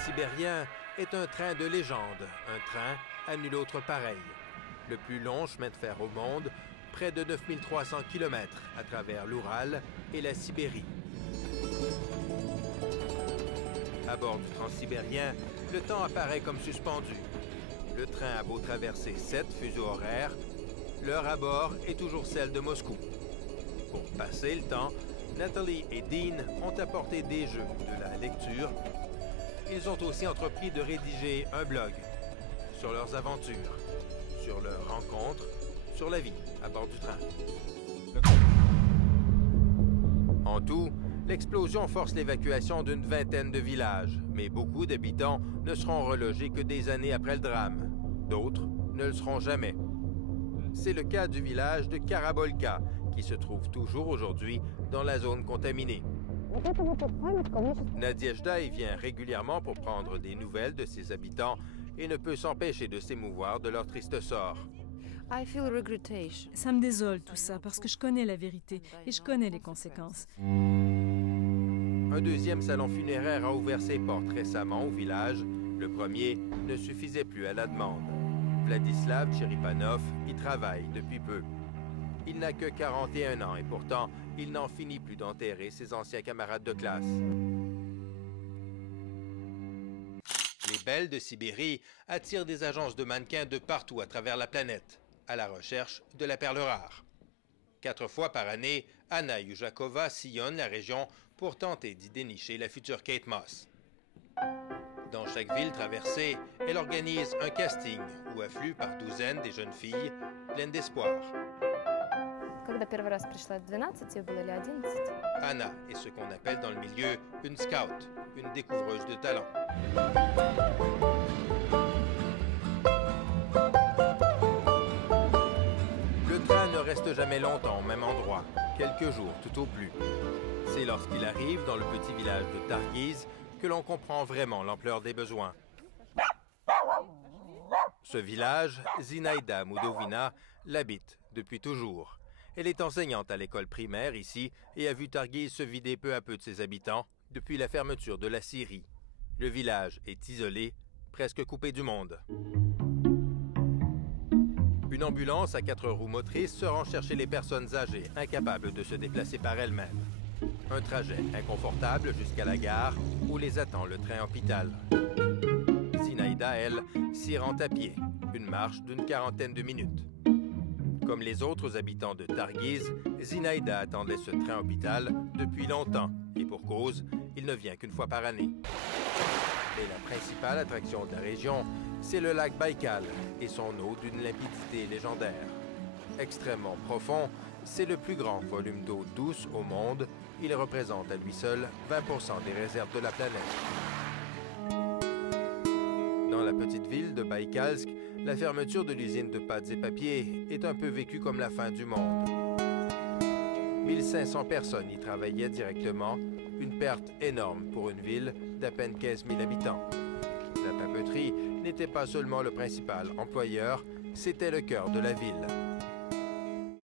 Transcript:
Transsibérien est un train de légende, un train à nul autre pareil. Le plus long chemin de fer au monde, près de 9300 km à travers l'Oural et la Sibérie. À bord du Transsibérien, le temps apparaît comme suspendu. Le train a beau traverser 7 fuseaux horaires, l'heure à bord est toujours celle de Moscou. Pour passer le temps, Nathalie et Dean ont apporté des jeux, de la lecture. Ils ont aussi entrepris de rédiger un blog sur leurs aventures, sur leurs rencontres, sur la vie à bord du train. En tout, l'explosion force l'évacuation d'une vingtaine de villages, mais beaucoup d'habitants ne seront relogés que des années après le drame. D'autres ne le seront jamais. C'est le cas du village de Karabolka, qui se trouve toujours aujourd'hui dans la zone contaminée. Nadejda y vient régulièrement pour prendre des nouvelles de ses habitants et ne peut s'empêcher de s'émouvoir de leur triste sort. Ça me désole tout ça, parce que je connais la vérité et je connais les conséquences. Un deuxième salon funéraire a ouvert ses portes récemment au village. Le premier ne suffisait plus à la demande. Vladislav Tcheripanov y travaille depuis peu. Il n'a que 41 ans et pourtant, il n'en finit plus d'enterrer ses anciens camarades de classe. Les belles de Sibérie attirent des agences de mannequins de partout à travers la planète, à la recherche de la perle rare. 4 fois par année, Anna Yujakova sillonne la région pour tenter d'y dénicher la future Kate Moss. Dans chaque ville traversée, elle organise un casting où affluent par douzaines des jeunes filles pleines d'espoir. Anna est ce qu'on appelle dans le milieu une scout, une découvreuse de talent. Le train ne reste jamais longtemps au même endroit, quelques jours tout au plus. C'est lorsqu'il arrive dans le petit village de Targiz que l'on comprend vraiment l'ampleur des besoins. Ce village, Zinaïda Moudovina l'habite depuis toujours. Elle est enseignante à l'école primaire ici et a vu Targiz se vider peu à peu de ses habitants depuis la fermeture de la Syrie. Le village est isolé, presque coupé du monde. Une ambulance à 4 roues motrices se rend chercher les personnes âgées, incapables de se déplacer par elles-mêmes. Un trajet inconfortable jusqu'à la gare où les attend le train hôpital. Zinaïda, elle, s'y rend à pied, une marche d'une 40aine de minutes. Comme les autres habitants de Targiz, Zinaïda attendait ce train hôpital depuis longtemps, et pour cause, il ne vient qu'une fois par année. Mais la principale attraction de la région, c'est le lac Baïkal et son eau d'une limpidité légendaire. Extrêmement profond, c'est le plus grand volume d'eau douce au monde. Il représente à lui seul 20% des réserves de la planète. Dans la petite ville de Baïkalsk, la fermeture de l'usine de pâtes et papiers est un peu vécue comme la fin du monde. 1500 personnes y travaillaient directement, une perte énorme pour une ville d'à peine 15 000 habitants. La papeterie n'était pas seulement le principal employeur, c'était le cœur de la ville.